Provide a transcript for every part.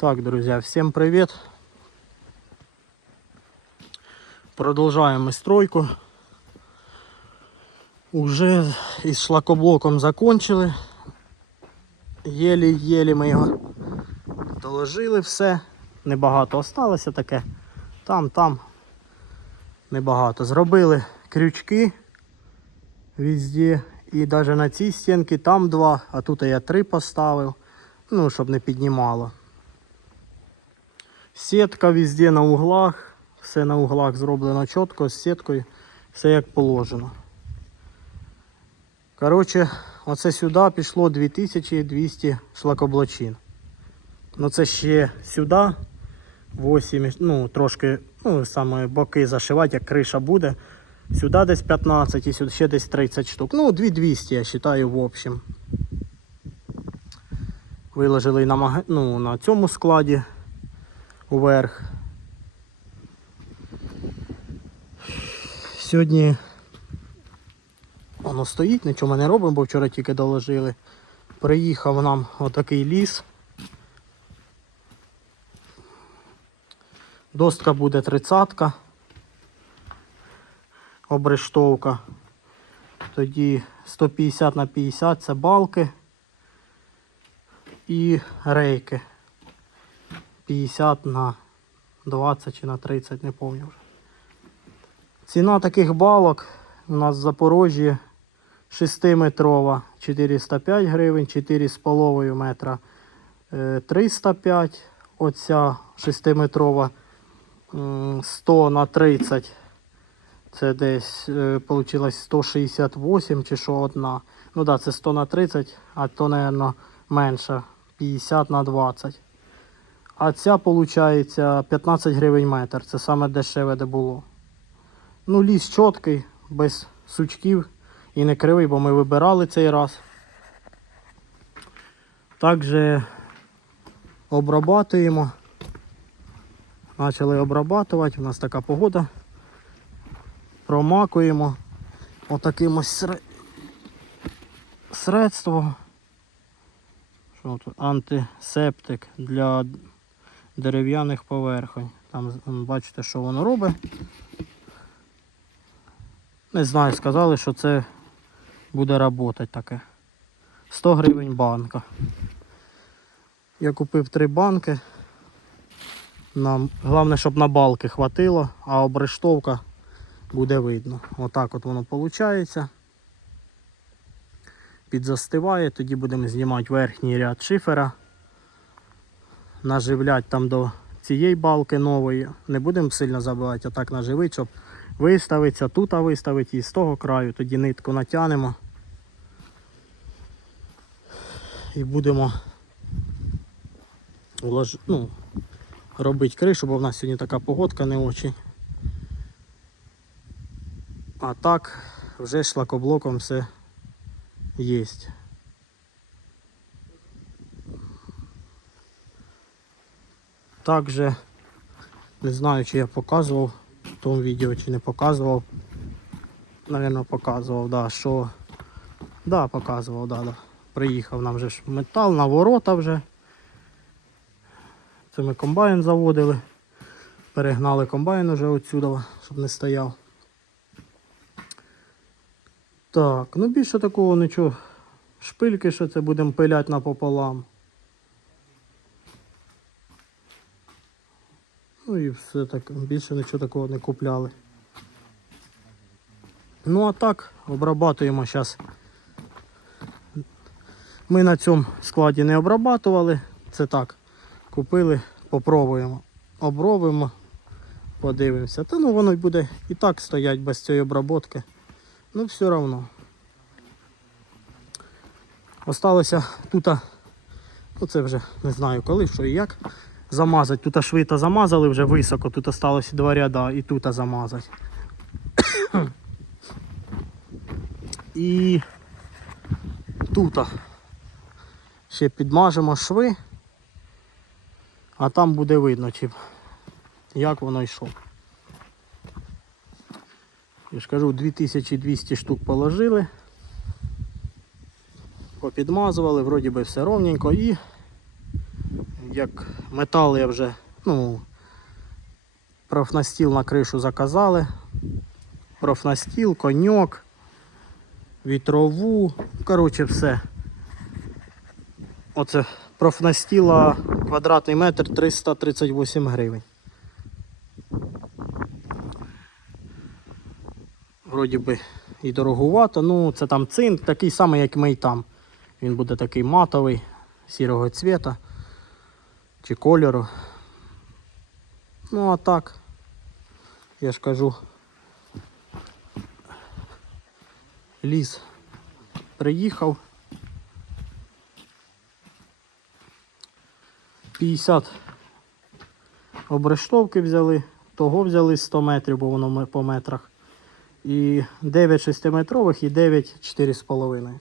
Так, друзья, всем привет. Продолжаем мы стройку. Уже із шлакоблоком закончили. Єлі-єлі ми його доложили все. Небагато осталося таке. Там, там небагато. Зробили крючки везде. І навіть на цій стінці там два, а тут я три поставив. Ну, щоб не піднімало. Сітка везде на углах. Все на углах зроблено чітко з сіткою. Все як положено. Коротше, оце сюди пішло 2200 шлакоблочин. Ну це ще сюди 8, ну трошки, ну саме боки зашивати, як криша буде. Сюди десь 15 і сюди ще десь 30 штук. Ну, 2200, я вважаю, в общем. Виложили на, ну, на цьому складі уверх. Сьогодні воно стоїть, нічого ми не робимо, бо вчора тільки доложили. Приїхав нам отакий ліс. Достка буде тридцатка. Обрештовка. Тоді 150 на 50 це балки і рейки. 50 на 20 чи на 30, не пам'ятаю вже. Ціна таких балок у нас в Запорожжі 6-метрова 405 гривень, 4,5 метра е, 305. Оця 6-метрова 100 на 30. Це десь вийшло 168 чи що одна. Ну так, да, це 100 на 30, а то, мабуть, менше 50 на 20. А ця виходить 15 гривень метр. Це саме дешеве, де було. Ну, ліс чіткий, без сучків і не кривий, бо ми вибирали цей раз. Також обрабатуємо. Почали обрабатувати, у нас така погода. Промакуємо отаким ось сре- средством. Що тут? Антисептик для дерев'яних поверхонь. Там бачите, що воно робить. Не знаю, сказали, що це буде працювати таке. 100 гривень банка. Я купив три банки. Нам, головне, щоб на балки хватило, а обрештовка буде видно. Отак от воно виходить. Підзастиває, тоді будемо знімати верхній ряд шифера. Наживляти там до цієї балки нової. Не будемо сильно забивати, а так наживити, щоб виставитися, тут виставити і з того краю, тоді нитку натягнемо. І будемо влож... ну, робити кришу, бо в нас сьогодні така погодка не очень. А так вже шлакоблоком все є. Також не знаю, чи я показував в тому відео, чи не показував. Навірно, показував, да, що. Да, показував, да, да. Приїхав нам вже ж метал на ворота вже. Це ми комбайн заводили. Перегнали комбайн уже отсюда, щоб не стояв. Так, ну більше такого нічого. Шпильки, що це будемо пиляти напополам. Ну і все так, більше нічого такого не купляли. Ну а так, обрабатуємо зараз. Ми на цьому складі не обрабатували. Це так. Купили, попробуємо. Обробимо, подивимося. Та ну воно буде і так стоять без цієї обробки. Ну, все одно. Осталося тут, ну це вже не знаю коли, що і як. Замазати. Тут швито замазали вже високо, тут осталось два ряда і тут замазати. І тут ще підмажемо шви, а там буде видно, як воно йшло. Я ж кажу, 2200 штук положили. Попідмазували, вроді би все ровненько і як метал я вже, ну, профнастіл на кришу заказали. Профнастіл, коньок, вітрову, коротше все. Оце профнастіла квадратний метр 338 гривень. Вроді би і дорогувато, ну це там цинк, такий самий, як ми і там. Він буде такий матовий, сірого цвіта чи кольору. Ну а так, я ж кажу, ліс приїхав. 50 обрештовки взяли, того взяли 100 метрів, бо воно по метрах. І 9 6-метрових і 9 4,5.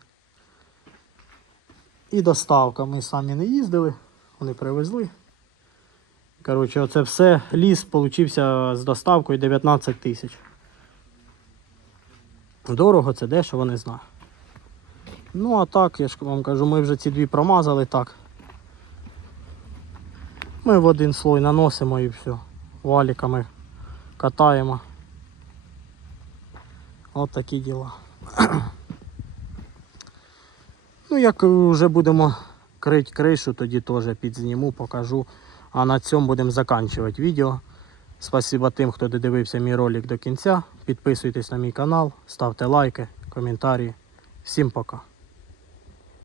І доставка. Ми самі не їздили, вони привезли. Коротше, оце все. Ліс получився з доставкою 19 тисяч. Дорого, це дешево, не знаю. Ну, а так, я ж вам кажу, ми вже ці дві промазали так. Ми в один слой наносимо і все. Валіками катаємо. От такі діла. ну, як вже будемо крити кришу, тоді теж підзніму, покажу. А на цьому будемо закінчувати відео. Спасибо тим, хто додивився мій ролик до кінця. Підписуйтесь на мій канал, ставте лайки, коментарі. Всім пока.